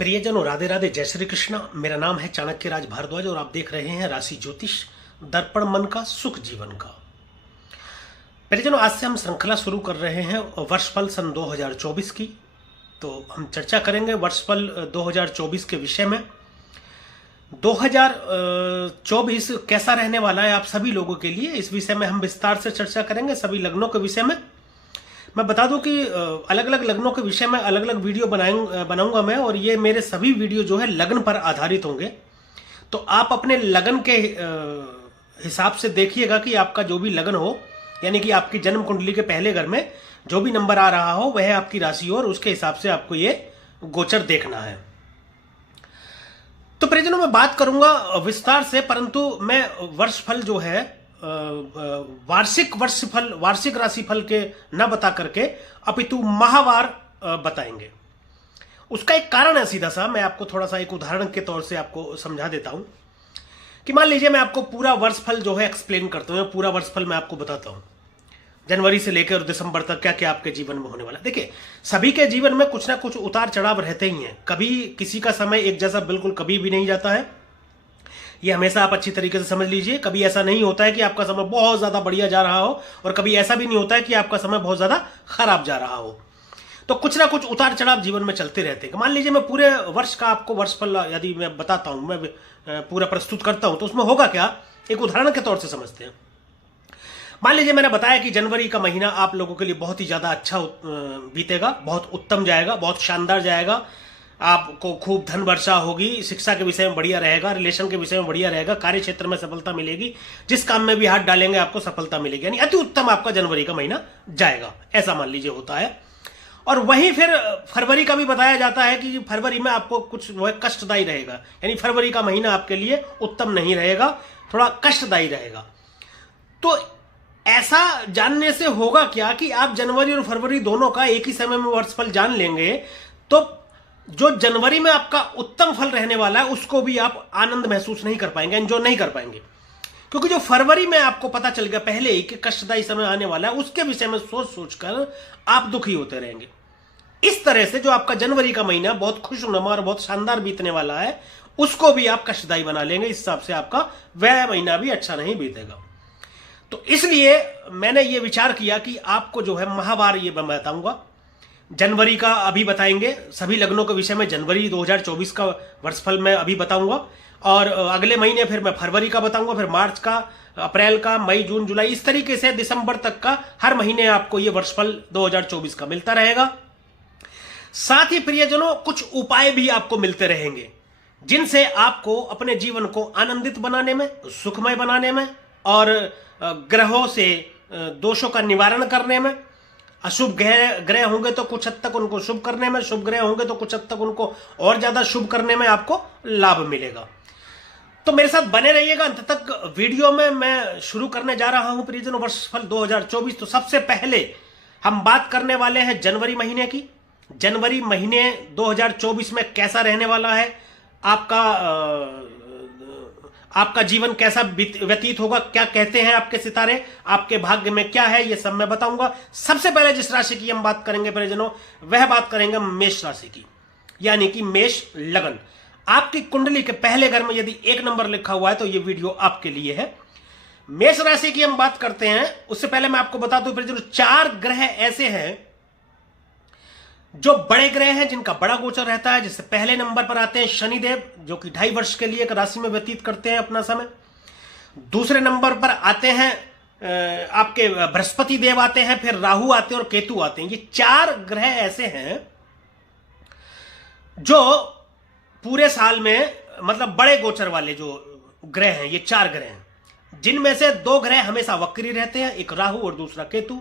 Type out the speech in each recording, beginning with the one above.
प्रियजनों, राधे राधे, जय श्री कृष्णा। मेरा नाम है चाणक्य राज भारद्वाज और आप देख रहे हैं राशि ज्योतिष दर्पण मन का सुख जीवन का। प्रियजनों, आज से हम श्रृंखला शुरू कर रहे हैं वर्षफल सन 2024 की। तो हम चर्चा करेंगे वर्षफल 2024 के विषय में। 2024 कैसा रहने वाला है आप सभी लोगों के लिए, इस विषय में हम विस्तार से चर्चा करेंगे। सभी लग्नों के विषय में मैं बता दूं कि अलग अलग लग्नों के विषय में अलग अलग वीडियो बनाऊंगा मैं, और ये मेरे सभी वीडियो जो है लग्न पर आधारित होंगे। तो आप अपने लगन के हिसाब से देखिएगा कि आपका जो भी लगन हो, यानी कि आपकी जन्म कुंडली के पहले घर में जो भी नंबर आ रहा हो वह आपकी राशि हो, और उसके हिसाब से आपको ये गोचर देखना है। तो प्रियजनों, मैं बात करूंगा विस्तार से, परंतु मैं वर्षफल जो है वार्षिक राशिफल के न बता करके अपितु माहवार बताएंगे। उसका एक कारण है सीधा सा, मैं आपको थोड़ा सा एक उदाहरण के तौर से आपको समझा देता हूं कि मान लीजिए मैं आपको पूरा वर्षफल जो है एक्सप्लेन करता हूं, पूरा वर्षफल मैं आपको बताता हूं जनवरी से लेकर दिसंबर तक क्या क्या आपके जीवन में होने वाला है। देखिए, सभी के जीवन में कुछ ना कुछ उतार चढ़ाव रहते ही हैं। कभी किसी का समय एक जैसा बिल्कुल कभी भी नहीं जाता है, ये हमेशा आप अच्छी तरीके से समझ लीजिए। कभी ऐसा नहीं होता है कि आपका समय बहुत ज्यादा बढ़िया जा रहा हो, और कभी ऐसा भी नहीं होता है कि आपका समय बहुत ज्यादा खराब जा रहा हो। तो कुछ ना कुछ उतार चढ़ाव जीवन में चलते रहते हैं। मान लीजिए मैं पूरे वर्ष का आपको वर्षफल यदि मैं बताता हूं, मैं पूरा प्रस्तुत करता हूं, तो उसमें होगा क्या, एक उदाहरण के तौर से समझते हैं। मान लीजिए मैंने बताया कि जनवरी का महीना आप लोगों के लिए बहुत ही ज्यादा अच्छा बीतेगा, बहुत उत्तम जाएगा, बहुत शानदार जाएगा। आपको खूब धन वर्षा होगी, शिक्षा के विषय में बढ़िया रहेगा, रिलेशन के विषय में बढ़िया रहेगा, कार्य क्षेत्र में सफलता मिलेगी, जिस काम में भी हाथ डालेंगे आपको सफलता मिलेगी, यानी अति उत्तम आपका जनवरी का महीना जाएगा, ऐसा मान लीजिए होता है। और वहीं फिर फरवरी का भी बताया जाता है कि फरवरी में आपको कुछ वो कष्टदायी रहेगा, यानी फरवरी का महीना आपके लिए उत्तम नहीं रहेगा, थोड़ा कष्टदायी रहेगा। तो ऐसा जानने से होगा क्या कि आप जनवरी और फरवरी दोनों का एक ही समय में वर्षफल जान लेंगे, तो जो जनवरी में आपका उत्तम फल रहने वाला है उसको भी आप आनंद महसूस नहीं कर पाएंगे, एंजॉय नहीं कर पाएंगे। क्योंकि जो फरवरी में आपको पता चल गया पहले ही कि कष्टदायी समय आने वाला है, उसके विषय में सोच सोचकर आप दुखी होते रहेंगे। इस तरह से जो आपका जनवरी का महीना बहुत खुशनुमा और बहुत शानदार बीतने वाला है, उसको भी आप कष्टदायी बना लेंगे। इस हिसाब से आपका वह महीना भी अच्छा नहीं बीतेगा। तो इसलिए मैंने ये विचार किया कि आपको जो है माहवार ये मैं बताऊंगा। जनवरी का अभी बताएंगे, सभी लग्नों के विषय में जनवरी 2024 का वर्षफल मैं अभी बताऊंगा, और अगले महीने फिर मैं फरवरी का बताऊंगा, फिर मार्च का, अप्रैल का, मई, जून, जुलाई, इस तरीके से दिसंबर तक का हर महीने आपको ये वर्षफल 2024 का मिलता रहेगा। साथ ही प्रियजनों, कुछ उपाय भी आपको मिलते रहेंगे जिनसे आपको अपने जीवन को आनंदित बनाने में, सुखमय बनाने में, और ग्रहों से दोषों का निवारण करने में, अशुभ ग्रह होंगे तो कुछ हद तक उनको शुभ करने में, शुभ ग्रह होंगे तो कुछ हद तक उनको और ज्यादा शुभ करने में आपको लाभ मिलेगा। तो मेरे साथ बने रहिएगा अंत तक। वीडियो में मैं शुरू करने जा रहा हूं प्रियजनों वर्षफल 2024। तो सबसे पहले हम बात करने वाले हैं जनवरी महीने की। जनवरी महीने 2024 में कैसा रहने वाला है, आपका जीवन कैसा व्यतीत होगा, क्या कहते हैं आपके सितारे, आपके भाग्य में क्या है, ये सब मैं बताऊंगा। सबसे पहले जिस राशि की हम बात करेंगे प्रियजनों, वह बात करेंगे मेष राशि की, यानी कि मेष लगन। आपकी कुंडली के पहले घर में यदि 1 नंबर लिखा हुआ है तो ये वीडियो आपके लिए है। मेष राशि की हम बात करते हैं, उससे पहले मैं आपको बता दूं प्रियजनों, 4 ग्रह ऐसे हैं जो बड़े ग्रह हैं, जिनका बड़ा गोचर रहता है। जिससे पहले नंबर पर आते हैं शनिदेव, जो कि 2.5 वर्ष के लिए एक राशि में व्यतीत करते हैं अपना समय। दूसरे नंबर पर आते हैं आपके बृहस्पति देव आते हैं, फिर राहु आते हैं और केतु आते हैं। ये 4 ग्रह ऐसे हैं जो पूरे साल में, मतलब बड़े गोचर वाले जो ग्रह हैं, ये 4 ग्रह हैं, जिनमें से 2 ग्रह हमेशा वक्री रहते हैं, एक राहु और दूसरा केतु।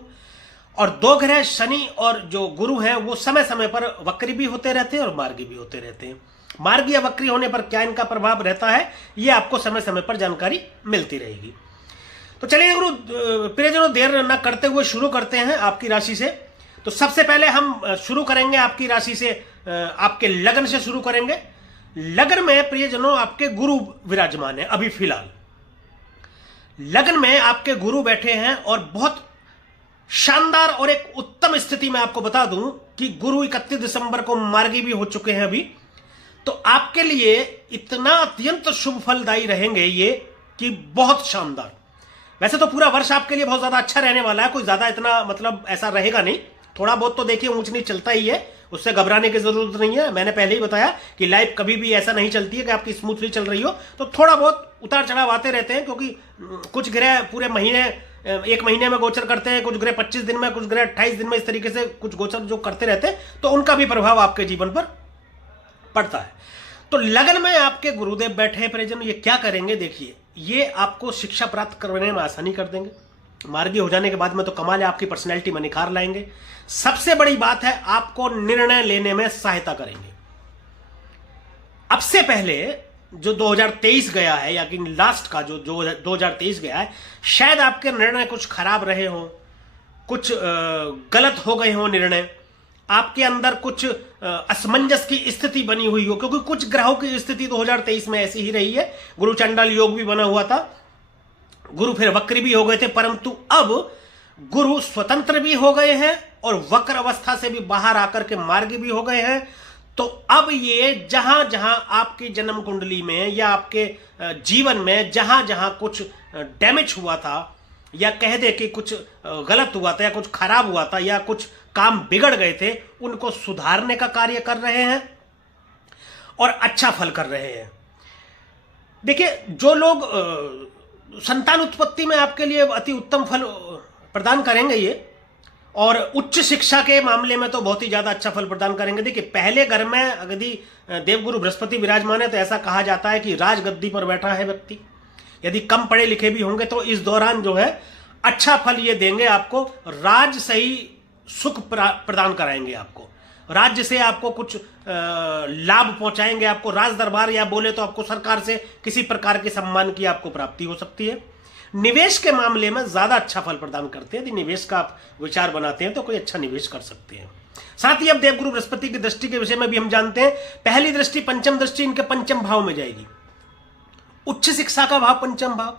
और 2 ग्रह शनि और जो गुरु हैं वो समय समय पर वक्री भी होते रहते हैं और मार्गी भी होते रहते हैं। मार्गी या वक्री होने पर क्या इनका प्रभाव रहता है, ये आपको समय समय पर जानकारी मिलती रहेगी। तो चलिए गुरु प्रियजनों, देर न करते हुए शुरू करते हैं आपकी राशि से। तो सबसे पहले हम शुरू करेंगे आपकी राशि से, आपके लगन से शुरू करेंगे। लगन में प्रियजनों आपके गुरु विराजमान है अभी फिलहाल। लगन में आपके गुरु बैठे हैं और बहुत शानदार और एक उत्तम स्थिति में आपको बता दूं कि गुरु 31 दिसंबर को मार्गी भी हो चुके हैं अभी। तो आपके लिए इतना अत्यंत शुभ फलदायी रहेंगे ये कि बहुत शानदार। वैसे तो पूरा वर्ष आपके लिए बहुत ज्यादा अच्छा रहने वाला है, कोई ज्यादा इतना मतलब ऐसा रहेगा नहीं, थोड़ा बहुत तो देखिए ऊंच नीच चलता ही है, उससे घबराने की जरूरत नहीं है। मैंने पहले ही बताया कि लाइफ कभी भी ऐसा नहीं चलती है कि आपकी स्मूथली चल रही हो, तो थोड़ा बहुत उतार चढ़ाव आते रहते हैं, क्योंकि कुछ ग्रह पूरे महीने एक महीने में गोचर करते हैं, कुछ ग्रह 25 दिन में, कुछ ग्रह 28 दिन में, इस तरीके से कुछ गोचर जो करते रहते हैं, तो उनका भी प्रभाव आपके जीवन पर पड़ता है। तो लगन में आपके गुरुदेव बैठे हैं परिजन, ये क्या करेंगे देखिए, ये आपको शिक्षा प्राप्त करने में आसानी कर देंगे। मार्गी हो जाने के बाद में तो कमाल है, आपकी पर्सनैलिटी में निखार लाएंगे। सबसे बड़ी बात है, आपको निर्णय लेने में सहायता करेंगे। अब से पहले जो 2023 गया है, या कि लास्ट का जो 2023 गया है, शायद आपके निर्णय कुछ खराब रहे हो, कुछ गलत हो गए हो निर्णय, आपके अंदर कुछ असमंजस की स्थिति बनी हुई हो, क्योंकि कुछ ग्रहों की स्थिति 2023 में ऐसी ही रही है। गुरु चंडाल योग भी बना हुआ था, गुरु फिर वक्र भी हो गए थे, परंतु अब गुरु स्वतंत्र भी हो गए हैं और वक्र अवस्था से भी बाहर आकर के मार्गी भी हो गए हैं। तो अब ये जहां जहां आपकी जन्म कुंडली में या आपके जीवन में जहां जहां कुछ डैमेज हुआ था, या कह दे कि कुछ गलत हुआ था, या कुछ खराब हुआ था, या कुछ काम बिगड़ गए थे, उनको सुधारने का कार्य कर रहे हैं और अच्छा फल कर रहे हैं। देखिए, जो लोग संतान उत्पत्ति में आपके लिए अति उत्तम फल प्रदान करेंगे ये, और उच्च शिक्षा के मामले में तो बहुत ही ज्यादा अच्छा फल प्रदान करेंगे। देखिए, पहले घर में यदि देवगुरु बृहस्पति विराजमान है तो ऐसा कहा जाता है कि राजगद्दी पर बैठा है व्यक्ति। यदि कम पढ़े लिखे भी होंगे तो इस दौरान जो है अच्छा फल ये देंगे आपको, राज सही सुख प्रदान कराएंगे आपको, राज्य से आपको कुछ लाभ पहुंचाएंगे, आपको राज दरबार, या बोले तो आपको सरकार से किसी प्रकार के सम्मान की आपको प्राप्ति हो सकती है। निवेश के मामले में ज्यादा अच्छा फल प्रदान करते हैं। यदि निवेश का आप विचार बनाते हैं तो कोई अच्छा निवेश कर सकते हैं। साथ ही अब देवगुरु बृहस्पति की दृष्टि के विषय में भी हम जानते हैं, पहली दृष्टि पंचम दृष्टि इनके पंचम भाव में जाएगी। उच्च शिक्षा का भाव पंचम भाव,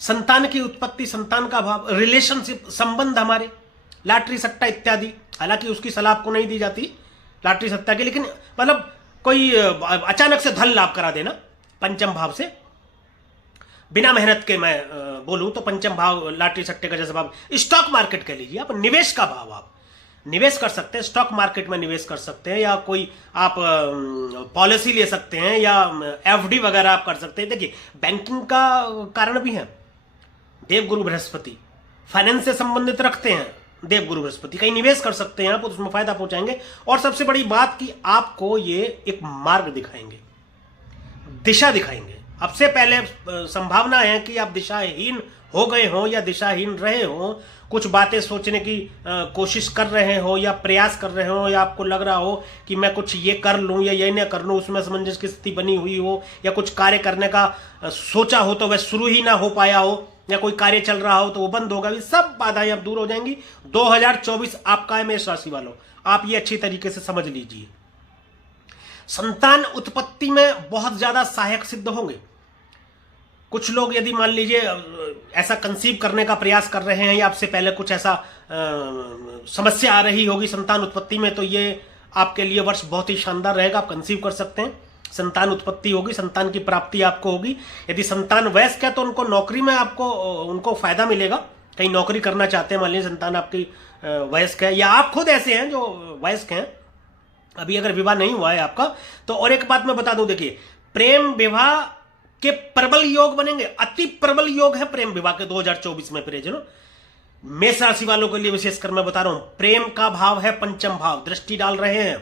संतान की उत्पत्ति संतान का भाव, रिलेशनशिप संबंध, हमारे लॉटरी सट्टा इत्यादि, हालांकि उसकी सलाह आपको नहीं दी जाती लॉटरी सट्टा की, लेकिन मतलब कोई अचानक से धन लाभ करा देना पंचम भाव से, बिना मेहनत के मैं बोलूं तो पंचम भाव लॉटरी सट्टे का जैसा भाव। स्टॉक मार्केट कह लीजिए आप, निवेश का भाव, आप निवेश कर सकते हैं, स्टॉक मार्केट में निवेश कर सकते हैं, या कोई आप पॉलिसी ले सकते हैं, या एफडी वगैरह आप कर सकते हैं। देखिए, बैंकिंग का कारण भी है देवगुरु बृहस्पति, फाइनेंस से संबंधित रखते हैं देवगुरु बृहस्पति, कहीं निवेश कर सकते हैं आप, उसमें फायदा पहुंचाएंगे। और सबसे बड़ी बात कि आपको ये एक मार्ग दिखाएंगे, दिशा दिखाएंगे। अब से पहले संभावना है कि आप दिशाहीन हो गए हो या दिशाहीन रहे हो, कुछ बातें सोचने की कोशिश कर रहे हो या प्रयास कर रहे हो, या आपको लग रहा हो कि मैं कुछ ये कर लूं या ये न कर लूं, उसमें असमंजस की स्थिति बनी हुई हो, या कुछ कार्य करने का सोचा हो तो वह शुरू ही ना हो पाया हो, या कोई कार्य चल रहा हो तो वो बंद होगा। ये सब बाधाएं अब दूर हो जाएंगी। 2024 आपका है मेष राशि वालों, आप ये अच्छी तरीके से समझ लीजिए। संतान उत्पत्ति में बहुत ज्यादा सहायक सिद्ध होंगे। कुछ लोग यदि मान लीजिए ऐसा कंसीव करने का प्रयास कर रहे हैं, या आपसे पहले कुछ ऐसा समस्या आ रही होगी संतान उत्पत्ति में, तो ये आपके लिए वर्ष बहुत ही शानदार रहेगा। आप कंसीव कर सकते हैं, संतान उत्पत्ति होगी, संतान की प्राप्ति आपको होगी। यदि संतान वयस्क है तो उनको नौकरी में आपको उनको फायदा मिलेगा, कहीं नौकरी करना चाहते हैं, मान लीजिए संतान आपकी वयस्क है, या आप खुद ऐसे हैं जो वयस्क हैं, अभी अगर विवाह नहीं हुआ है आपका तो। और एक बात मैं बता दूं, देखिए, प्रेम विवाह के प्रबल योग बनेंगे, अति प्रबल योग है प्रेम विवाह के 2024 में प्रियजनों। मेष राशि वालों के लिए विशेषकर मैं बता रहा हूं, प्रेम का भाव है पंचम भाव, दृष्टि डाल रहे हैं।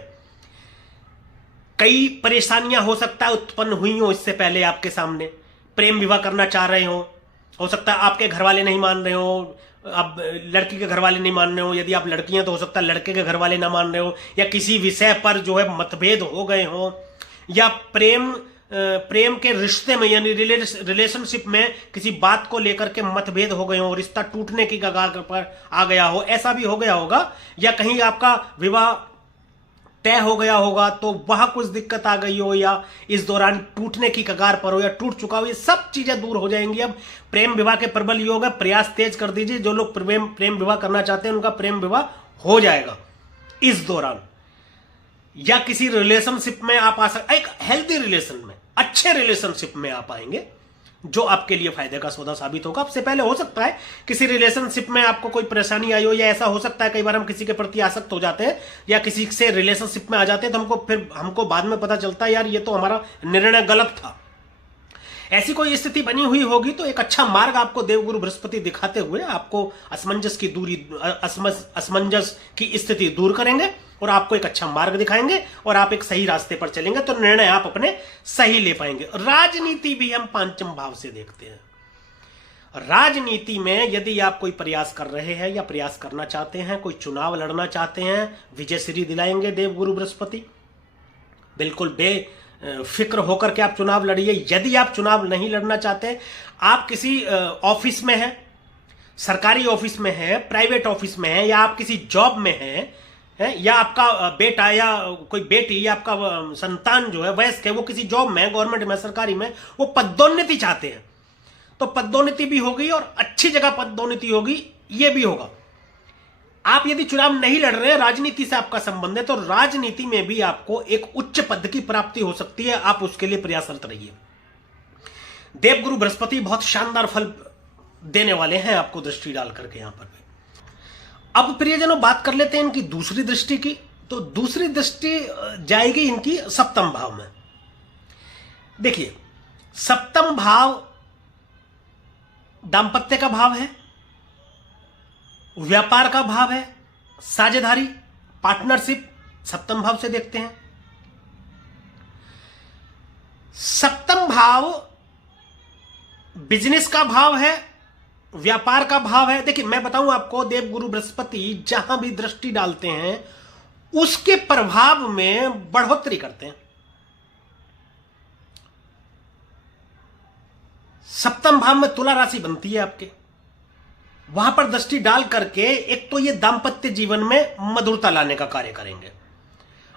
कई परेशानियां हो सकता है उत्पन्न हुई हो इससे पहले आपके सामने, प्रेम विवाह करना चाह रहे हो सकता है आपके घर वाले नहीं मान रहे हो, अब लड़की के घर वाले नहीं मान रहे हो, यदि आप लड़की हैं तो हो सकता है लड़के के घर वाले ना मान रहे हो, या किसी विषय पर जो है मतभेद हो गए हो, या प्रेम के रिश्ते में यानी रिलेशनशिप में किसी बात को लेकर के मतभेद हो गए हो, रिश्ता टूटने की कगार पर आ गया हो, ऐसा भी हो गया होगा। या कहीं आपका विवाह तय हो गया होगा तो वहां कुछ दिक्कत आ गई हो, या इस दौरान टूटने की कगार पर हो, या टूट चुका हो, ये सब चीजें दूर हो जाएंगी। अब प्रेम विवाह के प्रबल योग है, प्रयास तेज कर दीजिए। जो लोग प्रेम विवाह करना चाहते हैं उनका प्रेम विवाह हो जाएगा इस दौरान। या किसी रिलेशनशिप में आप आ सकते, एक हेल्दी रिलेशन में, अच्छे रिलेशनशिप में आप आएंगे जो आपके लिए फायदे का सौदा साबित होगा। आपसे पहले हो सकता है किसी रिलेशनशिप में आपको कोई परेशानी आई हो, या ऐसा हो सकता है कई बार हम किसी के प्रति आसक्त हो जाते हैं या किसी से रिलेशनशिप में आ जाते हैं तो हमको बाद में पता चलता है यार ये तो हमारा निर्णय गलत था। ऐसी कोई स्थिति बनी हुई होगी तो एक अच्छा मार्ग आपको देवगुरु बृहस्पति दिखाते हुए आपको असमंजस की स्थिति दूर करेंगे और आपको एक अच्छा मार्ग दिखाएंगे और आप एक सही रास्ते पर चलेंगे तो निर्णय आप अपने सही ले पाएंगे। राजनीति भी हम पांचम भाव से देखते हैं। राजनीति में यदि आप कोई प्रयास कर रहे हैं या प्रयास करना चाहते हैं, कोई चुनाव लड़ना चाहते हैं, विजय श्री दिलाएंगे देवगुरु बृहस्पति। बिल्कुल बेफिक्र होकर के आप चुनाव लड़िए। यदि आप चुनाव नहीं लड़ना चाहते, आप किसी ऑफिस में हैं, सरकारी ऑफिस में है, प्राइवेट ऑफिस में है, या आप किसी जॉब में हैं, या आपका बेटा या कोई बेटी या आपका संतान जो है वयस्क है वो किसी जॉब में, गवर्नमेंट में, सरकारी में, वो पदोन्नति चाहते हैं तो पदोन्नति भी होगी और अच्छी जगह पदोन्नति होगी, ये भी होगा। आप यदि चुनाव नहीं लड़ रहे हैं, राजनीति से आपका संबंध है, तो राजनीति में भी आपको एक उच्च पद की प्राप्ति हो सकती है। आप उसके लिए प्रयासरत रहिए। देवगुरु बृहस्पति बहुत शानदार फल देने वाले हैं आपको दृष्टि डाल करके यहां पर भी। अब प्रियजनों बात कर लेते हैं इनकी दूसरी दृष्टि की। तो दूसरी दृष्टि जाएगी इनकी सप्तम भाव में। देखिए, सप्तम भाव दांपत्य का भाव है, व्यापार का भाव है, साझेदारी, पार्टनरशिप, सप्तम भाव से देखते हैं। सप्तम भाव बिजनेस का भाव है, व्यापार का भाव है। देखिए मैं बताऊं आपको, देवगुरु बृहस्पति जहां भी दृष्टि डालते हैं उसके प्रभाव में बढ़ोतरी करते हैं। सप्तम भाव में तुला राशि बनती है आपके, वहां पर दृष्टि डाल करके एक तो ये दांपत्य जीवन में मधुरता लाने का कार्य करेंगे।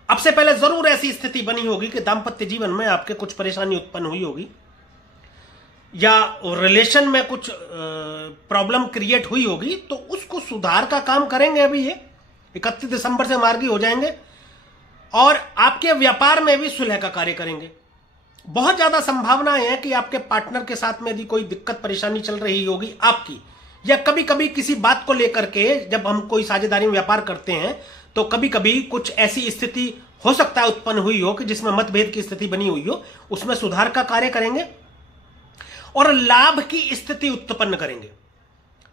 अब से पहले जरूर ऐसी स्थिति बनी होगी कि दांपत्य जीवन में आपके कुछ परेशानी उत्पन्न हुई होगी या रिलेशन में कुछ प्रॉब्लम क्रिएट हुई होगी, तो उसको सुधार का काम करेंगे। अभी ये 31 दिसंबर से मार्गी हो जाएंगे और आपके व्यापार में भी सुलह का कार्य करेंगे। बहुत ज्यादा संभावनाएं हैं कि आपके पार्टनर के साथ में यदि कोई दिक्कत परेशानी चल रही होगी आपकी, या कभी कभी किसी बात को लेकर के जब हम कोई साझेदारी में व्यापार करते हैं तो कभी कभी कुछ ऐसी स्थिति हो सकता है उत्पन्न हुई हो कि जिसमें मतभेद की स्थिति बनी हुई हो, उसमें सुधार का कार्य करेंगे और लाभ की स्थिति उत्पन्न करेंगे।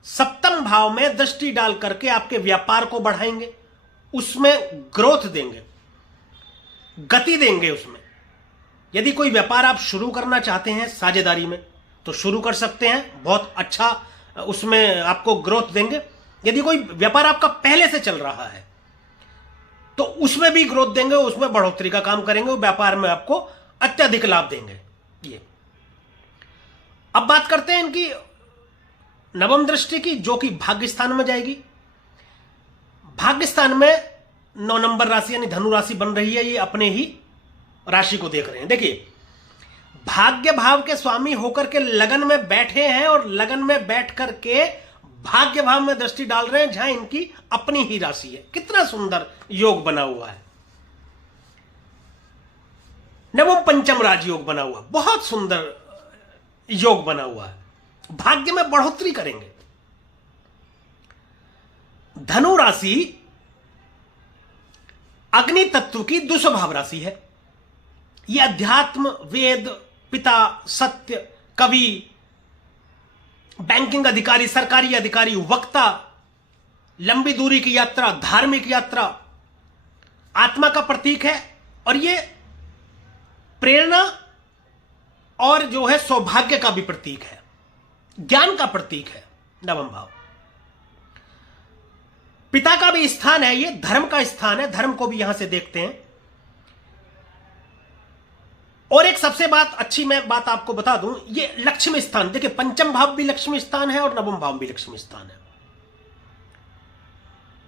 सप्तम भाव में दृष्टि डाल करके आपके व्यापार को बढ़ाएंगे, उसमें ग्रोथ देंगे, गति देंगे उसमें। यदि कोई व्यापार आप शुरू करना चाहते हैं साझेदारी में तो शुरू कर सकते हैं, बहुत अच्छा उसमें आपको ग्रोथ देंगे। यदि कोई व्यापार आपका पहले से चल रहा है तो उसमें भी ग्रोथ देंगे, उसमें बढ़ोतरी का काम करेंगे, व्यापार में आपको अत्यधिक लाभ देंगे। ये अब बात करते हैं इनकी नवम दृष्टि की, जो कि भाग्य स्थान में जाएगी। भाग्य स्थान में 9 नंबर राशि यानी धनु राशि बन रही है, ये अपने ही राशि को देख रहे हैं। देखिए, भाग्य भाव के स्वामी होकर के लगन में बैठे हैं और लगन में बैठ करके भाग्य भाव में दृष्टि डाल रहे हैं जहां इनकी अपनी ही राशि है। कितना सुंदर योग बना हुआ है, नवम पंचम राजयोग बना हुआ, बहुत सुंदर योग बना हुआ है। भाग्य में बढ़ोतरी करेंगे। धनु राशि अग्नि तत्व की दुस्वभाव राशि है। यह अध्यात्म, वेद, पिता, सत्य, कवि, बैंकिंग अधिकारी, सरकारी अधिकारी, वक्ता, लंबी दूरी की यात्रा, धार्मिक यात्रा, आत्मा का प्रतीक है और यह प्रेरणा और जो है सौभाग्य का भी प्रतीक है, ज्ञान का प्रतीक है। नवम भाव पिता का भी स्थान है, यह धर्म का स्थान है, धर्म को भी यहां से देखते हैं। और एक सबसे अच्छी मैं बात आपको बता दूं, ये लक्ष्मी स्थान, देखिए पंचम भाव भी लक्ष्मी स्थान है और नवम भाव भी लक्ष्मी स्थान है।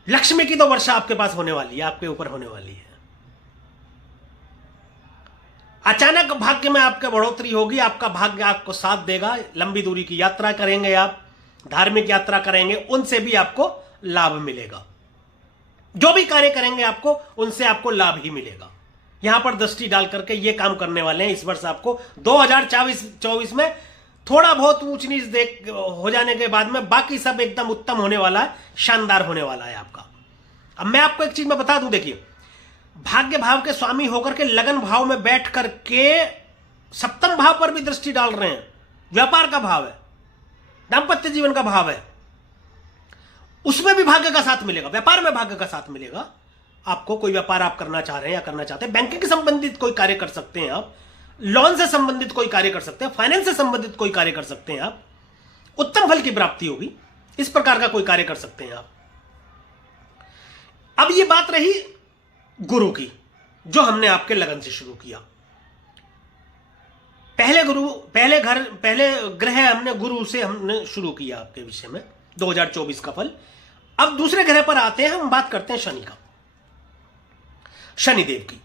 लक्ष्मी की तो वर्षा आपके पास होने वाली है, आपके ऊपर होने वाली है। अचानक भाग्य में आपके बढ़ोतरी होगी, आपका भाग्य आपको साथ देगा। लंबी दूरी की यात्रा करेंगे आप, धार्मिक यात्रा करेंगे, उनसे भी आपको लाभ मिलेगा। जो भी कार्य करेंगे आपको उनसे आपको लाभ ही मिलेगा। यहां पर दृष्टि डाल करके ये काम करने वाले हैं। इस वर्ष आपको 2024 में थोड़ा बहुत ऊंच नीच देख हो जाने के बाद में बाकी सब एकदम उत्तम होने वाला है, शानदार होने वाला है आपका। अब मैं आपको एक चीज में बता दूं, देखिए भाग्य भाव के स्वामी होकर के लगन भाव में बैठ करके सप्तम भाव पर भी दृष्टि डाल रहे हैं। व्यापार का भाव है, दाम्पत्य जीवन का भाव है, उसमें भी भाग्य का साथ मिलेगा। व्यापार में भाग्य का साथ मिलेगा आपको। कोई व्यापार आप करना चाह रहे हैं या करना चाहते हैं, बैंकिंग से संबंधित कोई कार्य कर सकते हैं आप, लोन से संबंधित कोई कार्य कर सकते हैं, फाइनेंस से संबंधित कोई कार्य कर सकते हैं आप, उत्तम फल की प्राप्ति होगी। इस प्रकार का कोई कार्य कर सकते हैं आप। अब ये बात रही गुरु की, जो हमने आपके लगन से शुरू किया। पहले ग्रह हमने गुरु से हमने शुरू किया आपके विषय में 2024 का फल। अब दूसरे ग्रह पर आते हैं, हम बात करते हैं शनि का, शनिदेव की।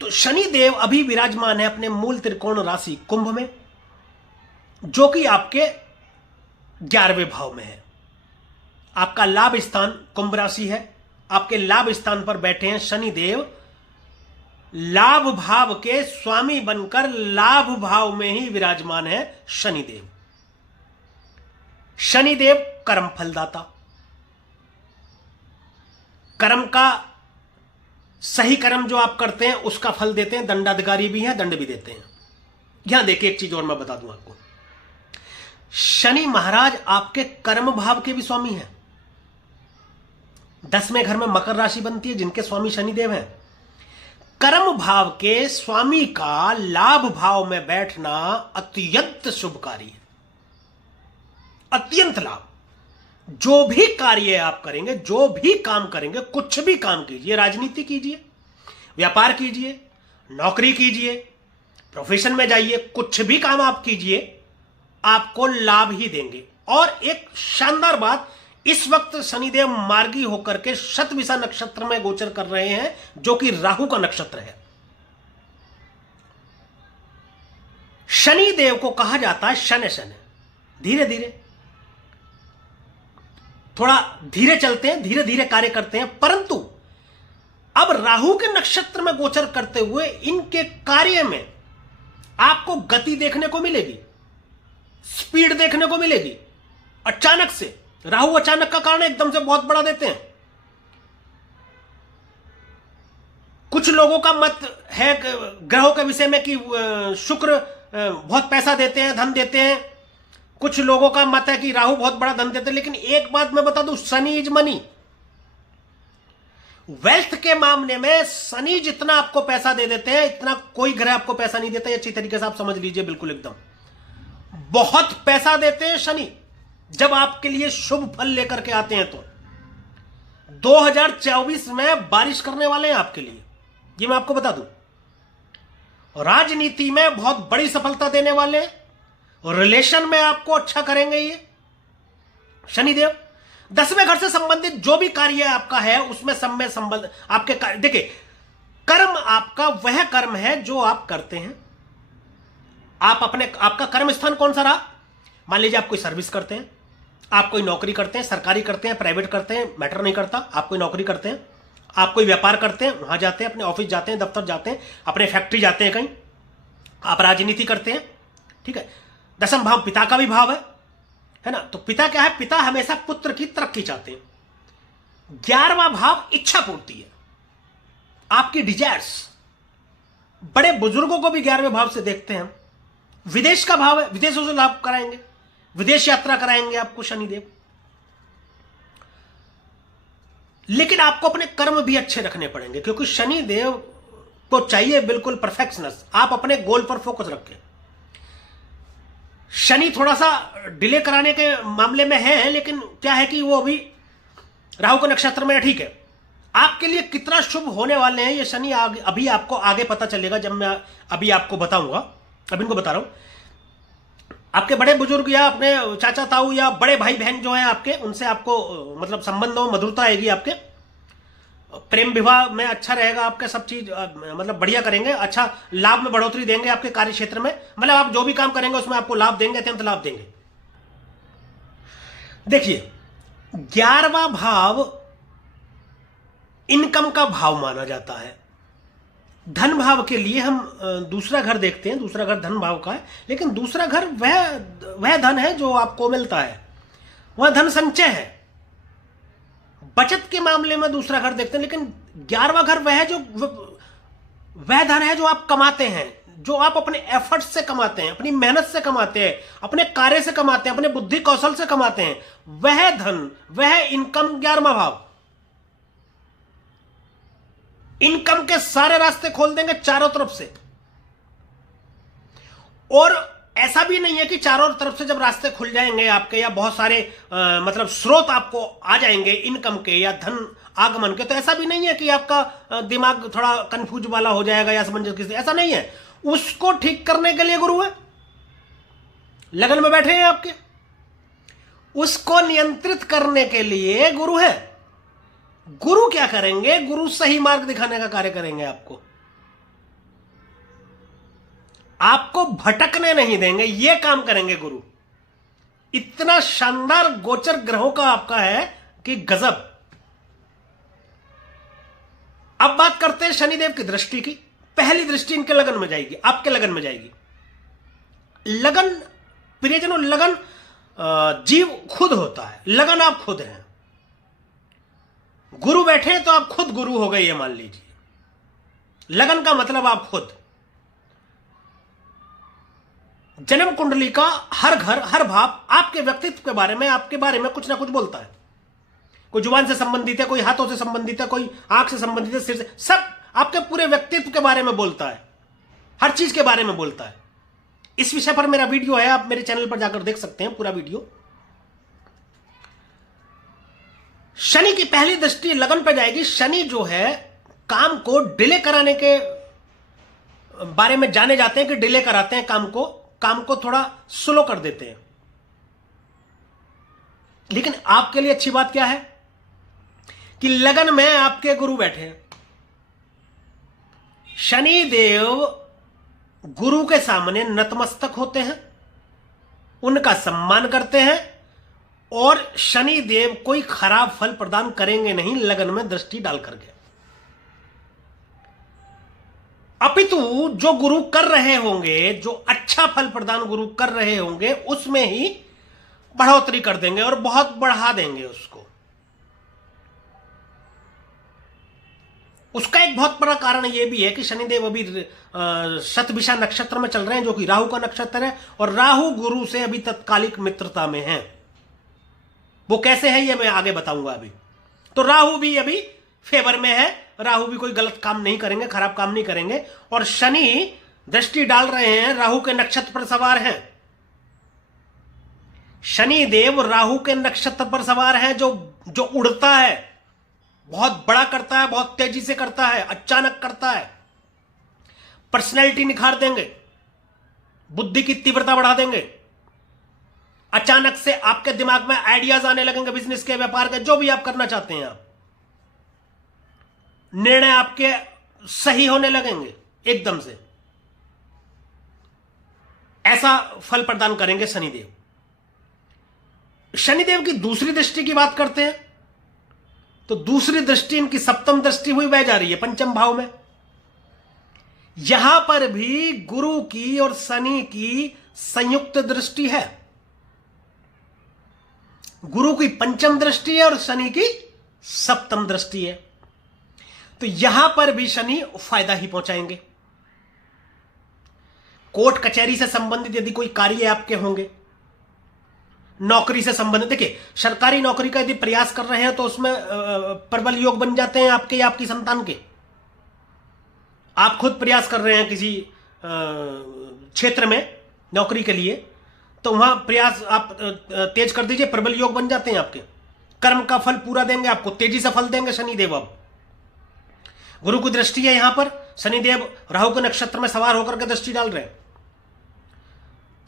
तो शनिदेव अभी विराजमान है अपने मूल त्रिकोण राशि कुंभ में, जो कि आपके 11वें भाव में है। आपका लाभ स्थान कुंभ राशि है। आपके लाभ स्थान पर बैठे हैं शनिदेव, लाभ भाव के स्वामी बनकर लाभ भाव में ही विराजमान है शनिदेव। शनिदेव कर्म फलदाता, कर्म का सही कर्म जो आप करते हैं उसका फल देते हैं, दंडाधिकारी भी हैं, दंड भी देते हैं। यहां देखिए एक चीज और मैं बता दूं आपको, शनि महाराज आपके कर्म भाव के भी स्वामी हैं। 10वें घर में मकर राशि बनती है, जिनके स्वामी शनिदेव हैं। कर्म भाव के स्वामी का लाभ भाव में बैठना अत्यंत शुभकारी है, अत्यंत लाभ। जो भी कार्य आप करेंगे, जो भी काम करेंगे, कुछ भी काम कीजिए, राजनीति कीजिए, व्यापार कीजिए, नौकरी कीजिए, प्रोफेशन में जाइए, कुछ भी काम आप कीजिए, आपको लाभ ही देंगे। और एक शानदार बात, इस वक्त शनिदेव मार्गी होकर के शतभिषा नक्षत्र में गोचर कर रहे हैं, जो कि राहु का नक्षत्र है। शनिदेव को कहा जाता है शन शन, धीरे धीरे, थोड़ा धीरे चलते हैं, धीरे धीरे कार्य करते हैं। परंतु अब राहु के नक्षत्र में गोचर करते हुए इनके कार्य में आपको गति देखने को मिलेगी, स्पीड देखने को मिलेगी। अचानक से राहु अचानक का कारण एकदम से बहुत बड़ा देते हैं। कुछ लोगों का मत है ग्रहों के विषय में कि शुक्र बहुत पैसा देते हैं, धन देते हैं। कुछ लोगों का मत है कि राहु बहुत बड़ा धन देते हैं। लेकिन एक बात मैं बता दूं, शनि इज मनी। वेल्थ के मामले में शनि जितना आपको पैसा दे देते हैं, इतना कोई ग्रह आपको पैसा नहीं देता। अच्छी तरीके से आप समझ लीजिए, बिल्कुल एकदम बहुत पैसा देते हैं शनि। जब आपके लिए शुभ फल लेकर के आते हैं तो 2024 में बारिश करने वाले हैं आपके लिए, ये मैं आपको बता दूं। राजनीति में बहुत बड़ी सफलता देने वाले हैं, रिलेशन में आपको अच्छा करेंगे ये शनिदेव। 10वें घर से संबंधित जो भी कार्य आपका है उसमें सब में संबंध आपके देखिए, कर्म आपका वह कर्म है जो आप करते हैं। आपका कर्म स्थान कौन सा रहा? मान लीजिए आप कोई सर्विस करते हैं, आप कोई नौकरी करते हैं, सरकारी करते हैं, प्राइवेट करते हैं, मैटर नहीं करता। आप कोई नौकरी करते हैं, आप कोई व्यापार करते हैं, वहां जाते हैं, अपने ऑफिस जाते हैं, दफ्तर जाते हैं, अपने फैक्ट्री जाते हैं कहीं। आप राजनीति करते हैं, ठीक है। 10वां भाव पिता का भी भाव है ना। तो पिता क्या है? पिता हमेशा पुत्र की तरक्की चाहते हैं। 11वां भाव इच्छा पूर्ति है, आपकी डिजायर्स। बड़े बुजुर्गों को भी 11वें भाव से देखते हैं। विदेश का भाव है, विदेशों से लाभ कराएंगे, विदेश यात्रा कराएंगे आपको शनिदेव। लेकिन आपको अपने कर्म भी अच्छे रखने पड़ेंगे, क्योंकि शनिदेव को चाहिए बिल्कुल परफेक्शनेस। आप अपने गोल पर फोकस रखें। शनि थोड़ा सा डिले कराने के मामले में है, लेकिन क्या है कि वो अभी राहु के नक्षत्र में, ठीक है। आपके लिए कितना शुभ होने वाले हैं ये शनि अभी आपको आगे पता चलेगा, जब मैं अभी आपको बताऊंगा। अभी इनको बता रहा हूं। आपके बड़े बुजुर्ग या अपने चाचा ताऊ या बड़े भाई बहन जो हैं आपके, उनसे आपको मतलब संबंधों में मधुरता आएगी। आपके प्रेम विवाह में अच्छा रहेगा, आपके सब चीज मतलब बढ़िया करेंगे, अच्छा लाभ में बढ़ोतरी देंगे आपके कार्य क्षेत्र में। मतलब आप जो भी काम करेंगे उसमें आपको लाभ देंगे, अत्यंत लाभ देंगे। देखिए 11वां भाव इनकम का भाव माना जाता है। धन भाव के लिए हम दूसरा घर देखते हैं, दूसरा घर धन भाव का है, लेकिन दूसरा घर वह धन है जो आपको मिलता है, वह धन संचय है। बचत के मामले में दूसरा घर देखते हैं, लेकिन 11वां घर वह धन है जो आप कमाते हैं, जो आप अपने एफर्ट से कमाते हैं, अपनी मेहनत से कमाते हैं, अपने कार्य से कमाते हैं, अपने बुद्धि कौशल से कमाते हैं, वह धन, वह इनकम 11वां भाव। इनकम के सारे रास्ते खोल देंगे चारों तरफ से। और ऐसा भी नहीं है कि चारों तरफ से जब रास्ते खुल जाएंगे आपके, या बहुत सारे मतलब स्रोत आपको आ जाएंगे इनकम के या धन आगमन के, तो ऐसा भी नहीं है कि आपका दिमाग थोड़ा कंफ्यूज वाला हो जाएगा या समझ किसी, ऐसा नहीं है। उसको ठीक करने के लिए गुरु है, लगन में बैठे हैं आपके, उसको नियंत्रित करने के लिए गुरु है। गुरु क्या करेंगे? गुरु सही मार्ग दिखाने का कार्य करेंगे। आपको भटकने नहीं देंगे, ये काम करेंगे गुरु। इतना शानदार गोचर ग्रहों का आपका है कि गजब। अब बात करते हैं शनिदेव की दृष्टि की। पहली दृष्टि इनके लगन में जाएगी, आपके लगन में जाएगी। लगन प्रियजनों, लगन जीव खुद होता है, लगन आप खुद हैं। गुरु बैठे तो आप खुद गुरु हो गए, ये मान लीजिए। लगन का मतलब आप खुद। जन्म कुंडली का हर घर, हर भाव आपके व्यक्तित्व के बारे में, आपके बारे में कुछ ना कुछ बोलता है। कोई जुबान से संबंधित है, कोई हाथों से संबंधित है, कोई आंख से संबंधित है, सिर से, सब आपके पूरे व्यक्तित्व के बारे में बोलता है, हर चीज के बारे में बोलता है। इस विषय पर मेरा वीडियो है, आप मेरे चैनल पर जाकर देख सकते हैं पूरा वीडियो। शनि की पहली दृष्टि लगन पर जाएगी। शनि जो है काम को डिले कराने के बारे में जाने जाते हैं कि डिले कराते हैं काम को थोड़ा स्लो कर देते हैं। लेकिन आपके लिए अच्छी बात क्या है कि लगन में आपके गुरु बैठे हैं। शनि देव गुरु के सामने नतमस्तक होते हैं, उनका सम्मान करते हैं, और शनि देव कोई खराब फल प्रदान करेंगे नहीं लगन में दृष्टि डाल करके। अपितु जो गुरु कर रहे होंगे, जो अच्छा फल प्रदान गुरु कर रहे होंगे, उसमें ही बढ़ोतरी कर देंगे और बहुत बढ़ा देंगे उसको। उसका एक बहुत बड़ा कारण यह भी है कि शनिदेव अभी शतभिषा नक्षत्र में चल रहे हैं, जो कि राहु का नक्षत्र है, और राहु गुरु से अभी तत्कालिक मित्रता में है। वो कैसे है ये मैं आगे बताऊंगा। अभी तो राहु भी अभी फेवर में है, राहु भी कोई गलत काम नहीं करेंगे, खराब काम नहीं करेंगे। और शनि दृष्टि डाल रहे हैं, राहु के नक्षत्र पर सवार हैं। शनि देव राहु के नक्षत्र पर सवार हैं, जो उड़ता है, बहुत बड़ा करता है, बहुत तेजी से करता है, अचानक करता है। पर्सनैलिटी निखार देंगे, बुद्धि की तीव्रता बढ़ा देंगे। अचानक से आपके दिमाग में आइडियाज आने लगेंगे, बिजनेस के, व्यापार के, जो भी आप करना चाहते हैं। आप निर्णय आपके सही होने लगेंगे एकदम से। ऐसा फल प्रदान करेंगे शनिदेव। शनिदेव की दूसरी दृष्टि की बात करते हैं तो दूसरी दृष्टि इनकी सप्तम दृष्टि हुई, वह जा रही है पंचम भाव में। यहां पर भी गुरु की और शनि की संयुक्त दृष्टि है। गुरु की पंचम दृष्टि है और शनि की सप्तम दृष्टि है। तो यहां पर भी शनि फायदा ही पहुंचाएंगे। कोर्ट कचहरी से संबंधित यदि कोई कार्य आपके होंगे, नौकरी से संबंधित, देखिए सरकारी नौकरी का यदि प्रयास कर रहे हैं तो उसमें प्रबल योग बन जाते हैं आपके या आपकी संतान के। आप खुद प्रयास कर रहे हैं किसी क्षेत्र में नौकरी के लिए, तो वहां प्रयास आप तेज कर दीजिए, प्रबल योग बन जाते हैं आपके। कर्म का फल पूरा देंगे, आपको तेजी से फल देंगे शनिदेव। अब गुरु की दृष्टि है यहां पर, शनिदेव राहु के नक्षत्र में सवार होकर के दृष्टि डाल रहे हैं।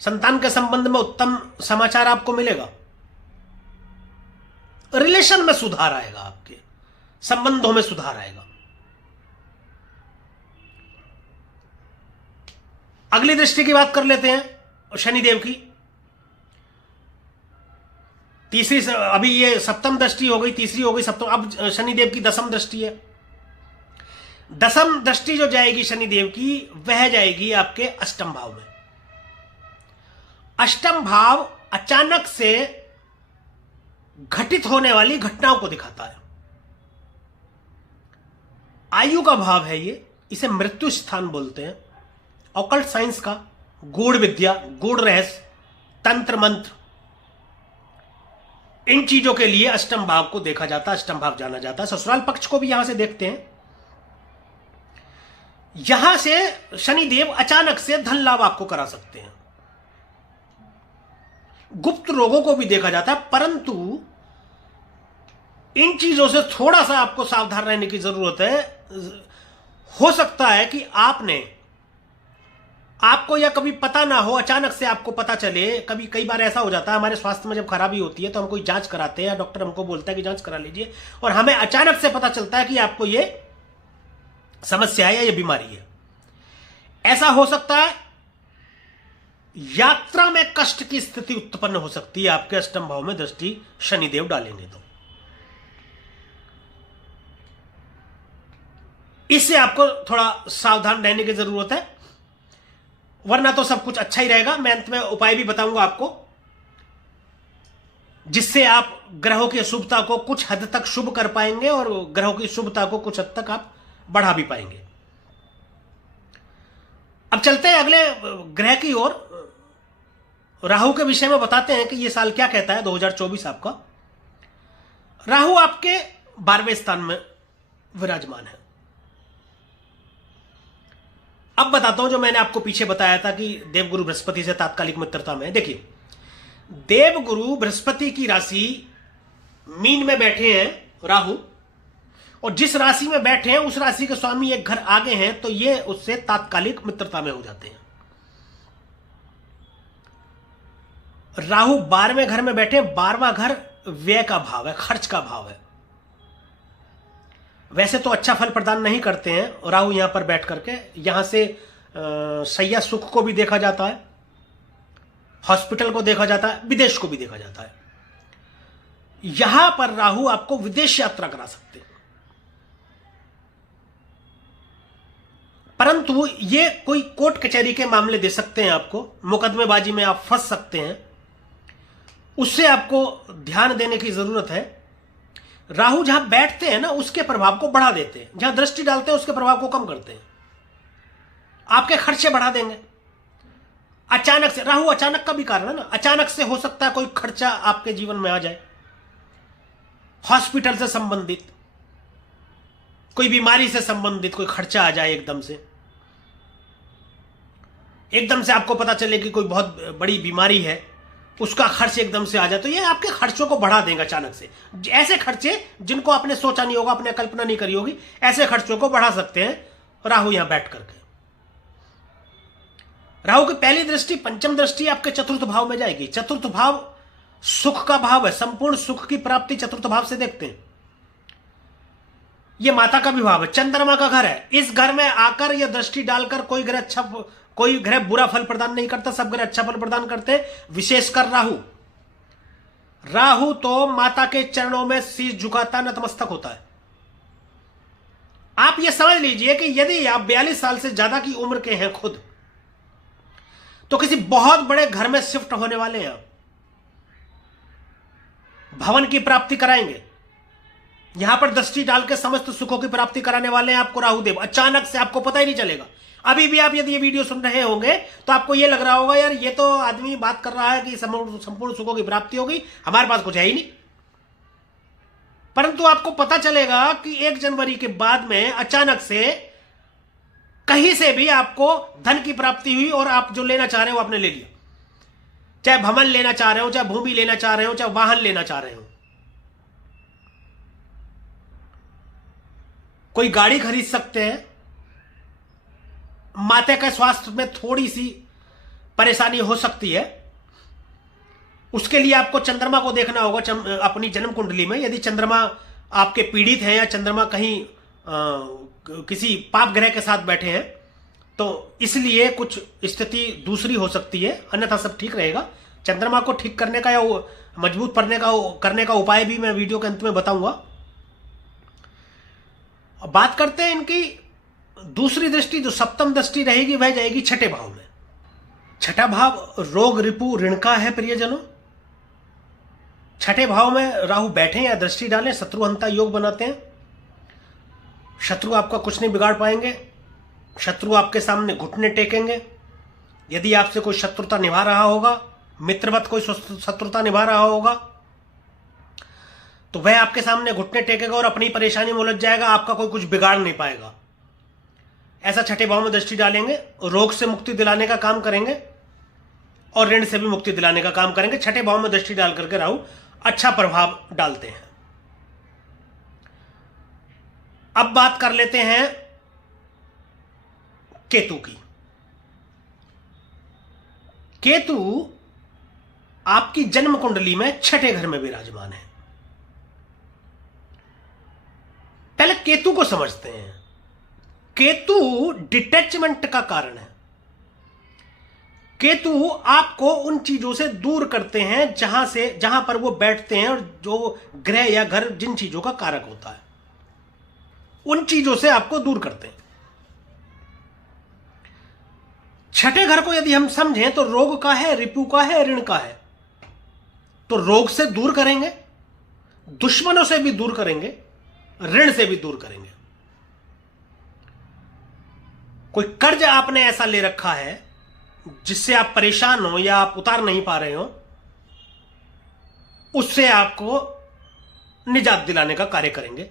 संतान के संबंध में उत्तम समाचार आपको मिलेगा। रिलेशन में सुधार आएगा, आपके संबंधों में सुधार आएगा। अगली दृष्टि की बात कर लेते हैं शनिदेव की। तीसरी, अभी ये सप्तम दृष्टि हो गई, तीसरी हो गई सप्तम। अब शनिदेव की दसम दृष्टि है। दसम दृष्टि जो जाएगी शनिदेव की, वह जाएगी आपके अष्टम भाव में। अष्टम भाव अचानक से घटित होने वाली घटनाओं को दिखाता है। आयु का भाव है ये, इसे मृत्यु स्थान बोलते हैं। ऑकल्ट साइंस का गूढ़ विद्या, गूढ़ रहस्य, तंत्र मंत्र, इन चीजों के लिए अष्टम भाव को देखा जाता है, अष्टम भाव जाना जाता है। ससुराल पक्ष को भी यहां से देखते हैं। यहां से शनिदेव अचानक से धन लाभ आपको करा सकते हैं। गुप्त रोगों को भी देखा जाता है, परंतु इन चीजों से थोड़ा सा आपको सावधान रहने की जरूरत है। हो सकता है कि आपको या कभी पता ना हो, अचानक से आपको पता चले। कई बार ऐसा हो जाता है, हमारे स्वास्थ्य में जब खराबी होती है तो हम कोई जांच कराते हैं या डॉक्टर हमको बोलता है कि जांच करा लीजिए, और हमें अचानक से पता चलता है कि आपको ये समस्या है या ये बीमारी है। ऐसा हो सकता है। यात्रा में कष्ट की स्थिति उत्पन्न हो सकती है आपके अष्टम भाव में दृष्टि शनिदेव डालेंगे तो। इससे आपको थोड़ा सावधान रहने की जरूरत है, वरना तो सब कुछ अच्छा ही रहेगा। मैं अंत में उपाय भी बताऊंगा आपको, जिससे आप ग्रहों की शुभता को कुछ हद तक शुभ कर पाएंगे और ग्रहों की शुभता को कुछ हद तक आप बढ़ा भी पाएंगे। अब चलते हैं अगले ग्रह की ओर। राहु के विषय में बताते हैं कि यह साल क्या कहता है 2024 आपका। राहु आपके 12वें स्थान में विराजमान है। अब बताता हूं जो मैंने आपको पीछे बताया था कि देवगुरु बृहस्पति से तात्कालिक मित्रता में। देखिए, देवगुरु बृहस्पति की राशि मीन में बैठे हैं राहु, और जिस राशि में बैठे हैं उस राशि के स्वामी एक घर आगे हैं, तो ये उससे तात्कालिक मित्रता में हो जाते हैं। राहु 12वें घर में बैठे, 12वां घर व्यय का भाव है, खर्च का भाव है। वैसे तो अच्छा फल प्रदान नहीं करते हैं राहु यहां पर बैठ करके। यहां से शैया सुख को भी देखा जाता है, हॉस्पिटल को देखा जाता है, विदेश को भी देखा जाता है। यहां पर राहु आपको विदेश यात्रा करा सकते हैं, परंतु ये कोई कोर्ट कचहरी के मामले दे सकते हैं आपको, मुकदमेबाजी में आप फंस सकते हैं। उससे आपको ध्यान देने की जरूरत है। राहु जहां बैठते हैं ना, उसके प्रभाव को बढ़ा देते हैं, जहां दृष्टि डालते हैं उसके प्रभाव को कम करते हैं। आपके खर्चे बढ़ा देंगे अचानक से। राहु अचानक का भी कारण है ना, अचानक से हो सकता है कोई खर्चा आपके जीवन में आ जाए, हॉस्पिटल से संबंधित, कोई बीमारी से संबंधित कोई खर्चा आ जाए। एकदम से आपको पता चले कि कोई बहुत बड़ी बीमारी है, उसका खर्च एकदम से आ जाए, तो ये आपके खर्चों को बढ़ा देगा अचानक से। ऐसे खर्चे जिनको आपने सोचा नहीं होगा, आपने कल्पना नहीं करी होगी, ऐसे खर्चों को बढ़ा सकते हैं राहु यहां बैठ करके। राहु की पहली दृष्टि, पंचम दृष्टि आपके चतुर्थ भाव में जाएगी। चतुर्थ भाव सुख का भाव है, संपूर्ण सुख की प्राप्ति चतुर्थ भाव से देखते हैं। यह माता का भी भाव है, चंद्रमा का घर है। इस घर में आकर यह दृष्टि डालकर कोई ग्रह बुरा फल प्रदान नहीं करता, सब ग्रह अच्छा फल प्रदान करते, विशेषकर राहु तो माता के चरणों में शीश झुकाता, नतमस्तक होता है। आप यह समझ लीजिए कि यदि आप 42 साल से ज्यादा की उम्र के हैं खुद, तो किसी बहुत बड़े घर में शिफ्ट होने वाले हैं, आप भवन की प्राप्ति कराएंगे। यहां पर दृष्टि डाल के समस्त सुखों की प्राप्ति कराने वाले हैं आपको राहुदेव। अचानक से आपको पता ही नहीं चलेगा। अभी भी आप यदि ये वीडियो सुन रहे होंगे तो आपको ये लग रहा होगा, यार ये तो आदमी बात कर रहा है कि संपूर्ण सुखों की प्राप्ति होगी, हमारे पास कुछ है ही नहीं। परंतु आपको पता चलेगा कि 1 जनवरी के बाद में अचानक से कहीं से भी आपको धन की प्राप्ति हुई और आप जो लेना चाह रहे हो आपने ले लिया। चाहे भवन लेना चाह रहे हो, चाहे भूमि लेना चाह रहे हो, चाहे वाहन लेना चाह रहे हो, कोई गाड़ी खरीद सकते हैं। माता के स्वास्थ्य में थोड़ी सी परेशानी हो सकती है, उसके लिए आपको चंद्रमा को देखना होगा अपनी जन्म कुंडली में। यदि चंद्रमा आपके पीड़ित है या चंद्रमा कहीं किसी पाप ग्रह के साथ बैठे हैं, तो इसलिए कुछ स्थिति दूसरी हो सकती है, अन्यथा सब ठीक रहेगा। चंद्रमा को ठीक करने का या मजबूत करने का उपाय भी मैं वीडियो के अंत में बताऊंगा। बात करते हैं इनकी दूसरी दृष्टि जो सप्तम दृष्टि रहेगी वह जाएगी छठे भाव में। छठा भाव रोग रिपु ऋण का है प्रियजनों। छठे भाव में राहु बैठे या दृष्टि डालें, शत्रुहंता योग बनाते हैं। शत्रु आपका कुछ नहीं बिगाड़ पाएंगे। शत्रु आपके सामने घुटने टेकेंगे। यदि आपसे कोई शत्रुता निभा रहा होगा, मित्रवत कोई शत्रुता निभा रहा होगा, तो वह आपके सामने घुटने टेकेगा और अपनी परेशानी में उलझ जाएगा। आपका कोई कुछ बिगाड़ नहीं पाएगा। ऐसा छठे भाव में दृष्टि डालेंगे, रोग से मुक्ति दिलाने का काम करेंगे और ऋण से भी मुक्ति दिलाने का काम करेंगे। छठे भाव में दृष्टि डाल करके राहु अच्छा प्रभाव डालते हैं। अब बात कर लेते हैं केतु की। केतु आपकी जन्म कुंडली में छठे घर में विराजमान है। पहले केतु को समझते हैं। केतु डिटैचमेंट का कारण है। केतु आपको उन चीजों से दूर करते हैं जहां पर वो बैठते हैं और जो ग्रह या घर जिन चीजों का कारक होता है, उन चीजों से आपको दूर करते हैं। छठे घर को यदि हम समझें तो रोग का है, रिपु का है, ऋण का है। तो रोग से दूर करेंगे, दुश्मनों से भी दूर करेंगे, ऋण से भी दूर करेंगे। कोई कर्ज आपने ऐसा ले रखा है जिससे आप परेशान हो या आप उतार नहीं पा रहे हो, उससे आपको निजात दिलाने का कार्य करेंगे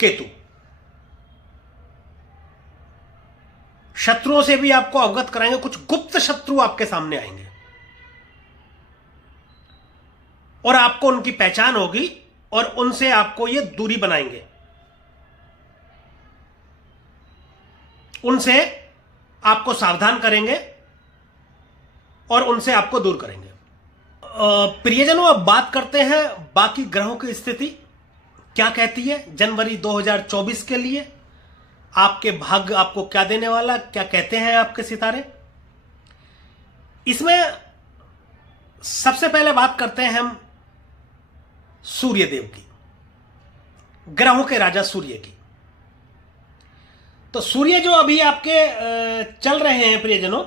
केतु। शत्रुओं से भी आपको अवगत कराएंगे। कुछ गुप्त शत्रु आपके सामने आएंगे और आपको उनकी पहचान होगी और उनसे आपको ये दूरी बनाएंगे। उनसे आपको सावधान करेंगे और उनसे आपको दूर करेंगे। प्रियजनों, अब बात करते हैं बाकी ग्रहों की स्थिति क्या कहती है जनवरी 2024 के लिए। आपके भाग्य आपको क्या देने वाला, क्या कहते हैं आपके सितारे। इसमें सबसे पहले बात करते हैं हम सूर्य देव की, ग्रहों के राजा सूर्य की। तो सूर्य जो अभी आपके चल रहे हैं प्रियजनों,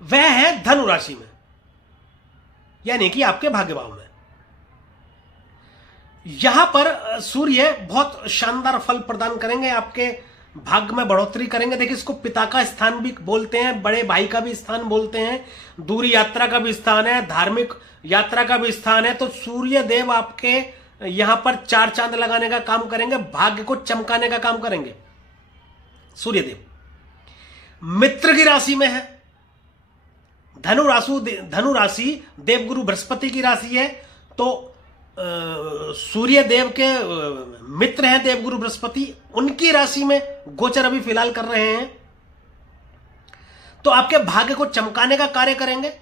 वह है धनु राशि में, यानी कि आपके भाग्य भाव में। यहां पर सूर्य बहुत शानदार फल प्रदान करेंगे, आपके भाग्य में बढ़ोतरी करेंगे। देखिए, इसको पिता का स्थान भी बोलते हैं, बड़े भाई का भी स्थान बोलते हैं, दूरी यात्रा का भी स्थान है, धार्मिक यात्रा का भी स्थान है। तो सूर्य देव आपके यहां पर चार चांद लगाने का काम करेंगे, भाग्य को चमकाने का काम करेंगे। सूर्य देव मित्र की राशि में है। धनु राशि देवगुरु बृहस्पति की राशि है। तो सूर्य देव के मित्र हैं देवगुरु बृहस्पति, उनकी राशि में गोचर अभी फिलहाल कर रहे हैं। तो आपके भाग्य को चमकाने का कार्य करेंगे,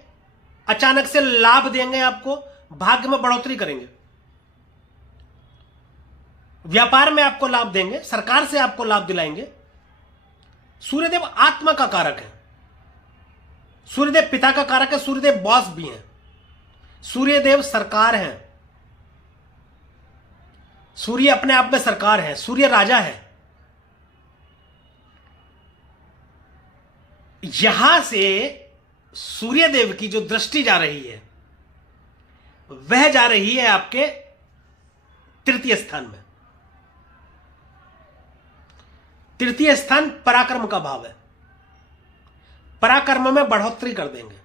अचानक से लाभ देंगे, आपको भाग्य में बढ़ोतरी करेंगे, व्यापार में आपको लाभ देंगे, सरकार से आपको लाभ दिलाएंगे। सूर्यदेव आत्मा का कारक है, सूर्यदेव पिता का कारक है, सूर्यदेव बॉस भी हैं, सूर्यदेव सरकार हैं। सूर्य अपने आप में सरकार है, सूर्य राजा है। यहां से सूर्यदेव की जो दृष्टि जा रही है वह जा रही है आपके तृतीय स्थान में। तृतीय स्थान पराक्रम का भाव है, पराक्रम में बढ़ोतरी कर देंगे।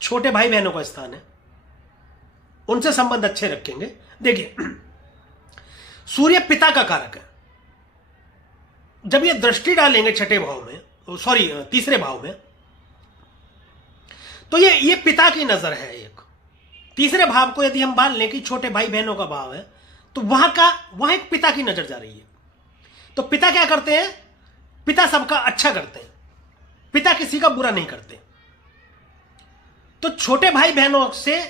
छोटे भाई बहनों का स्थान है, उनसे संबंध अच्छे रखेंगे। देखिए, सूर्य पिता का कारक है। जब ये दृष्टि डालेंगे छठे भाव में, तीसरे भाव में, तो ये पिता की नजर है। एक तीसरे भाव को यदि हम मान लें कि छोटे भाई बहनों का भाव है, तो वहां एक पिता की नजर जा रही है। तो पिता क्या करते हैं? पिता सबका अच्छा करते हैं, पिता किसी का बुरा नहीं करते। तो छोटे भाई बहनों से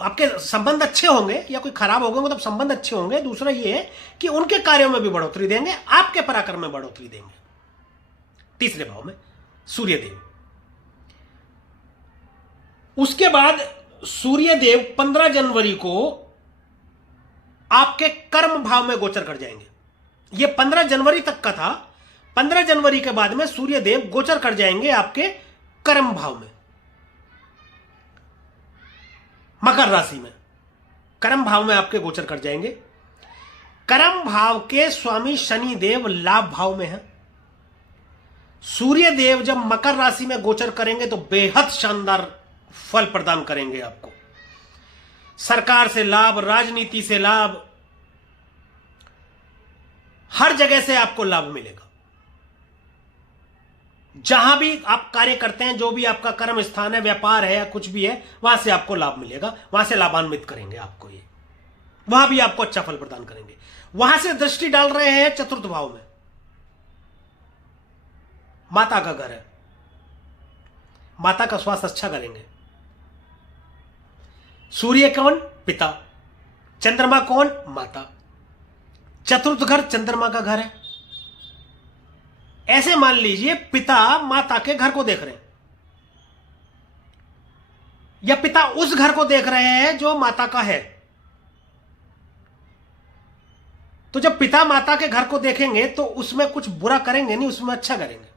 आपके संबंध अच्छे होंगे, या कोई खराब हो गए मतलब संबंध अच्छे होंगे। दूसरा ये है कि उनके कार्यों में भी बढ़ोतरी देंगे, आपके पराक्रम में बढ़ोतरी देंगे। तीसरे भाव में सूर्यदेव। उसके बाद सूर्यदेव 15 जनवरी को आपके कर्म भाव में गोचर कर जाएंगे। यह 15 जनवरी तक का था। 15 जनवरी के बाद में सूर्य देव गोचर कर जाएंगे आपके कर्म भाव में, मकर राशि में। कर्म भाव में आपके गोचर कर जाएंगे। कर्म भाव के स्वामी शनि देव लाभ भाव में है। सूर्य देव जब मकर राशि में गोचर करेंगे तो बेहद शानदार फल प्रदान करेंगे आपको। सरकार से लाभ, राजनीति से लाभ, हर जगह से आपको लाभ मिलेगा। जहां भी आप कार्य करते हैं, जो भी आपका कर्म स्थान है, व्यापार है या कुछ भी है, वहां से आपको लाभ मिलेगा। वहां से लाभान्वित करेंगे आपको, ये वहां भी आपको अच्छा फल प्रदान करेंगे। वहां से दृष्टि डाल रहे हैं चतुर्थ भाव में, माता का घर है, माता का स्वास्थ्य अच्छा करेंगे। सूर्य कौन? पिता। चंद्रमा कौन? माता। चतुर्थ घर चंद्रमा का घर है। ऐसे मान लीजिए पिता माता के घर को देख रहे हैं, या पिता उस घर को देख रहे हैं जो माता का है। तो जब पिता माता के घर को देखेंगे तो उसमें कुछ बुरा करेंगे नहीं, उसमें अच्छा करेंगे।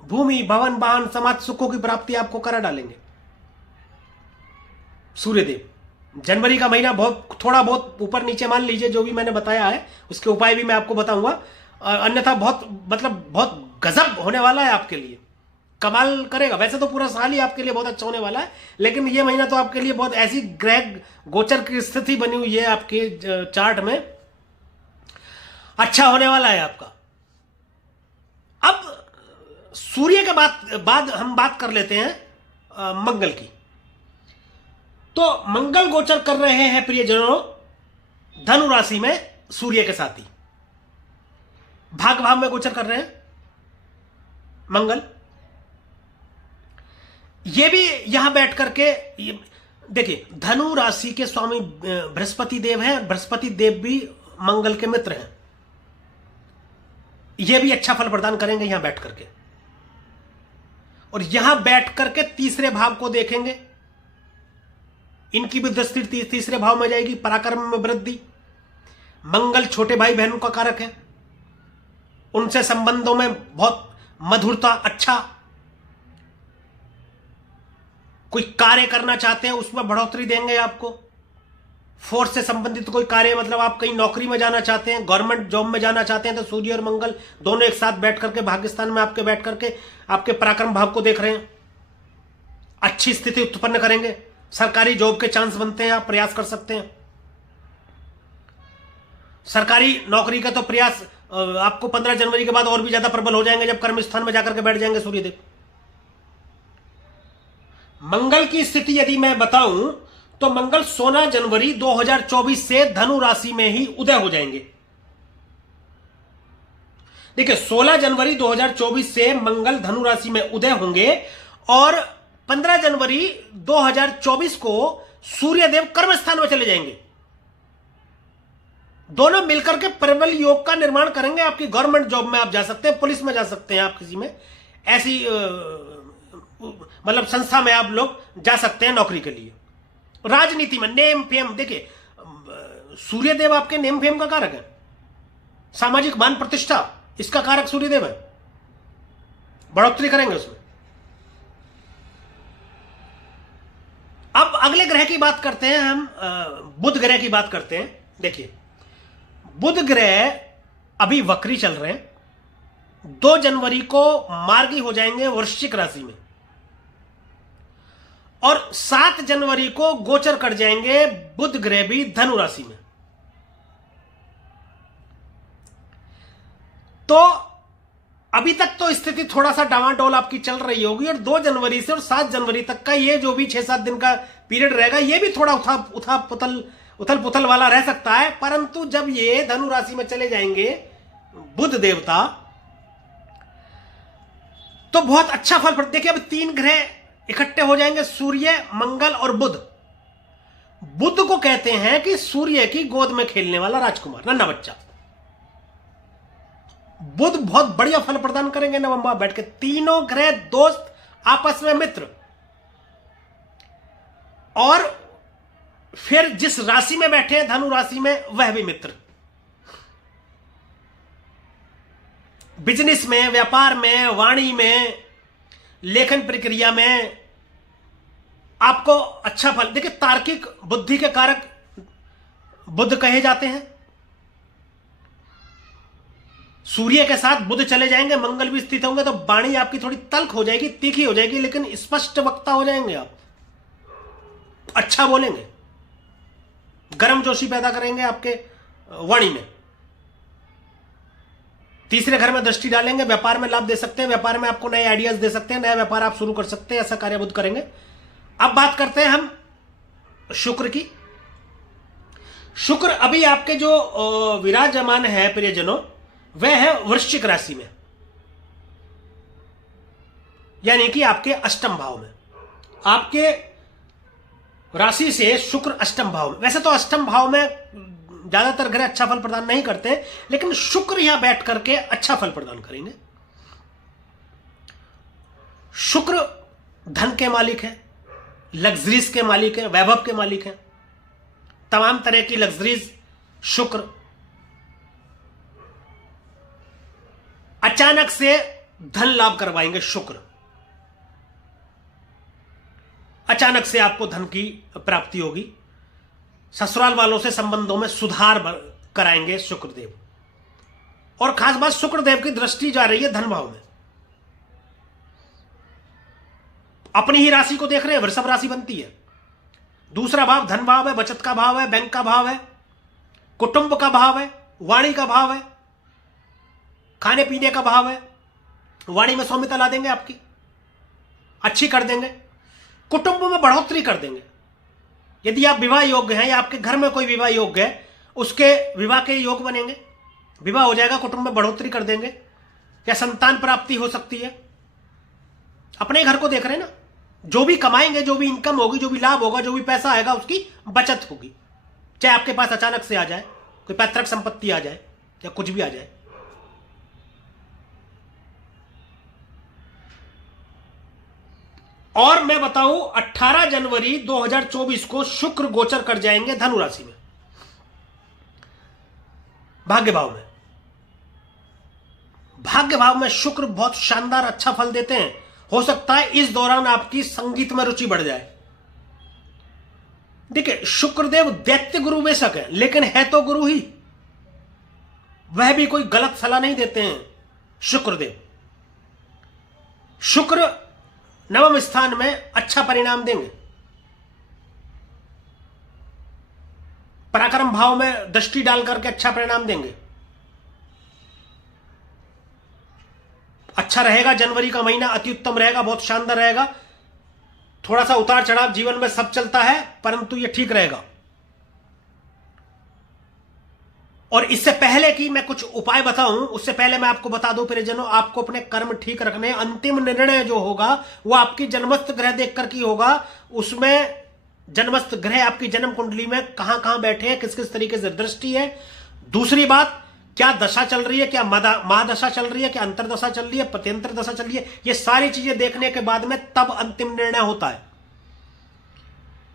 भूमि, भवन, वाहन, समाज सुखों की प्राप्ति आपको करा डालेंगे सूर्यदेव। जनवरी का महीना बहुत थोड़ा बहुत ऊपर नीचे मान लीजिए, जो भी मैंने बताया है उसके उपाय भी मैं आपको बताऊंगा। अन्यथा बहुत बहुत गजब होने वाला है आपके लिए, कमाल करेगा। वैसे तो पूरा साल ही आपके लिए बहुत अच्छा होने वाला है, लेकिन ये महीना तो आपके लिए बहुत ऐसी ग्रह गोचर की स्थिति बनी हुई है आपके चार्ट में, अच्छा होने वाला है आपका। अब सूर्य के बाद हम बात कर लेते हैं मंगल की। तो मंगल गोचर कर रहे हैं प्रियजनों धनु राशि में सूर्य के साथ ही, भाग भाव में गोचर कर रहे हैं मंगल। ये भी यहां बैठ करके देखिए, धनु राशि के स्वामी बृहस्पति देव हैं। बृहस्पति देव भी मंगल के मित्र हैं। ये भी अच्छा फल प्रदान करेंगे यहां बैठ करके। और यहां बैठ करके तीसरे भाव को देखेंगे, इनकी भी दृष्टि तीसरे भाव में जाएगी। पराक्रम में वृद्धि। मंगल छोटे भाई बहनों का कारक है, उनसे संबंधों में बहुत मधुरता, अच्छा कोई कार्य करना चाहते हैं उसमें बढ़ोतरी देंगे आपको। फोर्स से संबंधित कोई कार्य, मतलब आप कहीं नौकरी में जाना चाहते हैं, गवर्नमेंट जॉब में जाना चाहते हैं, तो सूर्य और मंगल दोनों एक साथ बैठ करके भाग्यस्थान में आपके बैठ करके आपके पराक्रम भाव को देख रहे हैं, अच्छी स्थिति उत्पन्न करेंगे। सरकारी जॉब के चांस बनते हैं, आप प्रयास कर सकते हैं। सरकारी नौकरी का तो प्रयास आपको 15 जनवरी के बाद और भी ज्यादा प्रबल हो जाएंगे, जब कर्म स्थान में जाकर के बैठ जाएंगे सूर्यदेव। मंगल की स्थिति यदि मैं बताऊं तो मंगल 16 जनवरी 2024 से धनु राशि में ही उदय हो जाएंगे। देखिए, 16 जनवरी 2024 से मंगल धनु राशि में उदय होंगे और 15 जनवरी 2024 को सूर्यदेव कर्म स्थान में चले जाएंगे। दोनों मिलकर के प्रबल योग का निर्माण करेंगे। आपकी गवर्नमेंट जॉब में आप जा सकते हैं, पुलिस में जा सकते हैं, आप किसी में ऐसी मतलब संस्था में आप लोग जा सकते हैं नौकरी के लिए। राजनीति में नेम फेम, देखिए सूर्यदेव आपके नेम फेम का कारक है, सामाजिक मान प्रतिष्ठा इसका कारक सूर्यदेव है, बढ़ोतरी करेंगे उसमें। अब अगले ग्रह की बात करते हैं हम, बुध ग्रह की बात करते हैं। देखिए, बुध ग्रह अभी वक्री चल रहे हैं। 2 जनवरी को मार्गी हो जाएंगे वृश्चिक राशि में और 7 जनवरी को गोचर कर जाएंगे बुध ग्रह भी धनु राशि में। तो अभी तक तो स्थिति थोड़ा सा डावाडोल आपकी चल रही होगी और 2 जनवरी से और 7 जनवरी तक का ये जो भी 6-7 दिन का पीरियड रहेगा, ये भी थोड़ा उथल पुथल वाला रह सकता है। परंतु जब ये धनु राशि में चले जाएंगे बुध देवता, तो बहुत अच्छा फल। देखिए, अब 3 ग्रह इकट्ठे हो जाएंगे, सूर्य, मंगल और बुध। बुध को कहते हैं कि सूर्य की गोद में खेलने वाला राजकुमार, नन्हा बच्चा। बुध बहुत बढ़िया फल प्रदान करेंगे नवंबर में बैठ के। तीनों ग्रह दोस्त, आपस में मित्र। और फिर जिस राशि में बैठे हैं धनु राशि में, वह भी मित्र। बिजनेस में, व्यापार में, वाणी में, लेखन प्रक्रिया में आपको अच्छा फल। देखिए, तार्किक बुद्धि के कारक बुध कहे जाते हैं। सूर्य के साथ बुध चले जाएंगे, मंगल भी स्थित होंगे, तो वाणी आपकी थोड़ी तल्ख हो जाएगी, तीखी हो जाएगी, लेकिन स्पष्ट वक्ता हो जाएंगे आप, अच्छा बोलेंगे, गर्म जोशी पैदा करेंगे आपके वाणी में। तीसरे घर में दृष्टि डालेंगे, व्यापार में लाभ दे सकते हैं, व्यापार में आपको नए आइडियाज दे सकते हैं, नया व्यापार आप शुरू कर सकते हैं, ऐसा कार्य बुध करेंगे। अब बात करते हैं हम शुक्र की। शुक्र अभी आपके जो विराजमान है प्रियजनों, वह है वृश्चिक राशि में, यानी कि आपके अष्टम भाव में। आपके राशि से शुक्र अष्टम भाव में। वैसे तो अष्टम भाव में ज्यादातर ग्रह अच्छा फल प्रदान नहीं करते, लेकिन शुक्र यहां बैठ करके अच्छा फल प्रदान करेंगे। शुक्र धन के मालिक है, लग्जरीज के मालिक है, वैभव के मालिक है। तमाम तरह की लग्जरीज शुक्र। अचानक से धन लाभ करवाएंगे शुक्र। अचानक से आपको धन की प्राप्ति होगी। ससुराल वालों से संबंधों में सुधार कराएंगे शुक्रदेव। और खास बात, शुक्रदेव की दृष्टि जा रही है धन भाव में। अपनी ही राशि को देख रहे हैं, वृषभ राशि बनती है। दूसरा भाव धन भाव है, बचत का भाव है, बैंक का भाव है, कुटुंब का भाव है, वाणी का भाव है, खाने पीने का भाव है। वाणी में सौम्यता ला देंगे, आपकी अच्छी कर देंगे, कुटुंब में बढ़ोतरी कर देंगे। यदि आप विवाह योग्य हैं या आपके घर में कोई विवाह योग्य है, उसके विवाह के योग बनेंगे, विवाह हो जाएगा, कुटुंब में बढ़ोतरी कर देंगे, या संतान प्राप्ति हो सकती है। अपने घर को देख रहे हैं ना, जो भी कमाएंगे, जो भी इनकम होगी, जो भी लाभ होगा, जो भी पैसा आएगा, उसकी बचत होगी। चाहे आपके पास अचानक से आ जाए, कोई पैतृक संपत्ति आ जाए या कुछ भी आ जाए। और मैं बताऊं, 18 जनवरी 2024 को शुक्र गोचर कर जाएंगे धनु राशि में, भाग्य भाव में। भाग्य भाव में शुक्र बहुत शानदार अच्छा फल देते हैं। हो सकता है इस दौरान आपकी संगीत में रुचि बढ़ जाए। देखिए, शुक्रदेव दैत्य गुरु बेशक है, लेकिन है तो गुरु ही। वह भी कोई गलत सलाह नहीं देते हैं शुक्रदेव। शुक्र नवम स्थान में अच्छा परिणाम देंगे। पराक्रम भाव में दृष्टि डाल करके अच्छा परिणाम देंगे। अच्छा रहेगा, जनवरी का महीना अति उत्तम रहेगा, बहुत शानदार रहेगा। थोड़ा सा उतार चढ़ाव जीवन में सब चलता है, परंतु यह ठीक रहेगा। और इससे पहले कि मैं कुछ उपाय बताऊं, उससे पहले मैं आपको बता दूं प्रियजनों, आपको अपने कर्म ठीक रखने, अंतिम निर्णय जो होगा वो आपकी जन्मस्थ ग्रह देखकर की होगा। उसमें जन्मस्थ ग्रह आपकी जन्म कुंडली में कहां कहां बैठे हैं, किस किस तरीके से दृष्टि है। दूसरी बात, क्या दशा चल रही है, क्या महादशा चल रही है, क्या अंतरदशा चल रही है, प्रत्यंतर दशा चल रही है। ये सारी चीजें देखने के बाद में तब अंतिम निर्णय होता है।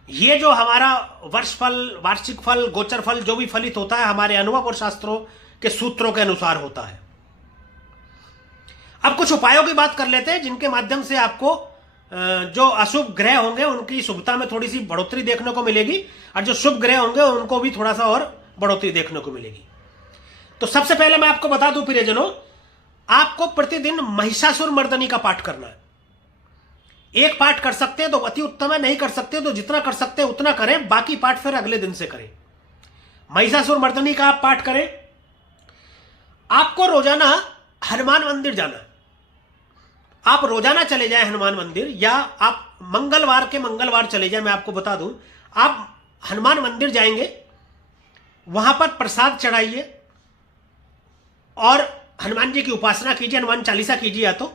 ये जो हमारा वर्ष फल, वार्षिक फल, गोचर फल जो भी फलित होता है, हमारे अनुभव और शास्त्रों के सूत्रों के अनुसार होता है। अब कुछ उपायों की बात कर लेते हैं, जिनके माध्यम से आपको जो अशुभ ग्रह होंगे उनकी शुभता में थोड़ी सी बढ़ोतरी देखने को मिलेगी, और जो शुभ ग्रह होंगे उनको भी थोड़ा सा और बढ़ोतरी देखने को मिलेगी। तो सबसे पहले मैं आपको बता दूं प्रियजनों, आपको प्रतिदिन महिषासुर मर्दनी का पाठ करना है। एक पाठ कर सकते हैं तो अति उत्तम है, नहीं कर सकते तो जितना कर सकते हैं उतना करें, बाकी पाठ फिर अगले दिन से करें। महिषासुर मर्दनी का आप पाठ करें। आपको रोजाना हनुमान मंदिर जाना है। आप रोजाना चले जाएं हनुमान मंदिर, या आप मंगलवार के मंगलवार चले जाएं। मैं आपको बता दूं, आप हनुमान मंदिर जाएंगे, वहां पर प्रसाद चढ़ाइए और हनुमान जी की उपासना कीजिए, हनुमान चालीसा कीजिए, या तो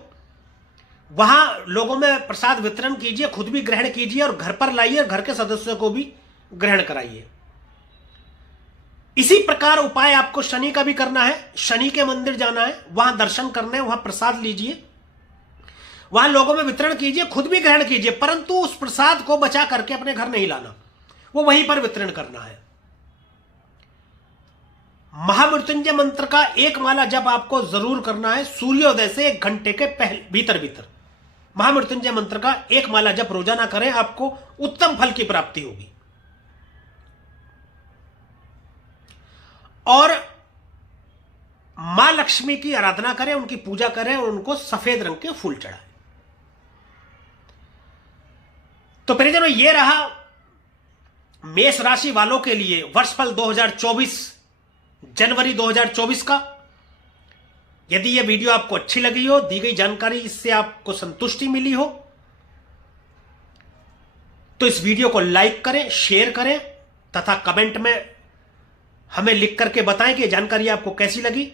वहां लोगों में प्रसाद वितरण कीजिए, खुद भी ग्रहण कीजिए और घर पर लाइए, घर के सदस्यों को भी ग्रहण कराइए। इसी प्रकार उपाय आपको शनि का भी करना है। शनि के मंदिर जाना है, वहां दर्शन करने, वहां प्रसाद लीजिए, वहां लोगों में वितरण कीजिए, खुद भी ग्रहण कीजिए, परंतु उस प्रसाद को बचा करके अपने घर नहीं लाना। वो वहीं पर वितरण करना है। महामृत्युंजय मंत्र का एक माला जब आपको जरूर करना है सूर्योदय से 1 घंटे के भीतर महामृत्युंजय मंत्र का एक माला जब रोजाना करें, आपको उत्तम फल की प्राप्ति होगी। और मां लक्ष्मी की आराधना करें, उनकी पूजा करें और उनको सफेद रंग के फूल चढ़ाएं। तो परिजनों, यह रहा मेष राशि वालों के लिए वर्षफल 2024 जनवरी 2024 का। यदि यह वीडियो आपको अच्छी लगी हो, दी गई जानकारी इससे आपको संतुष्टि मिली हो, तो इस वीडियो को लाइक करें, शेयर करें तथा कमेंट में हमें लिख करके बताएं कि जानकारी आपको कैसी लगी।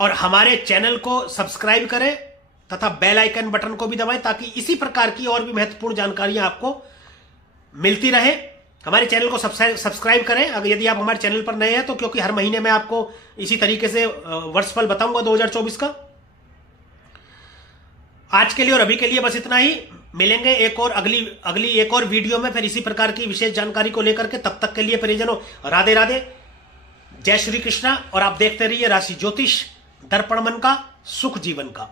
और हमारे चैनल को सब्सक्राइब करें तथा बेल आइकन बटन को भी दबाएं ताकि इसी प्रकार की और भी महत्वपूर्ण जानकारियां आपको मिलती रहे। हमारे चैनल को सब्सक्राइब करें अगर यदि आप हमारे चैनल पर नए हैं तो, क्योंकि हर महीने मैं आपको इसी तरीके से वर्षफल बताऊंगा 2024 का। आज के लिए और अभी के लिए बस इतना ही। मिलेंगे एक और अगली एक और वीडियो में फिर इसी प्रकार की विशेष जानकारी को लेकर के। तब तक के लिए परिजनों, राधे राधे, जय श्री कृष्णा। और आप देखते रहिए राशि ज्योतिष दर्पण मन का, सुख जीवन का।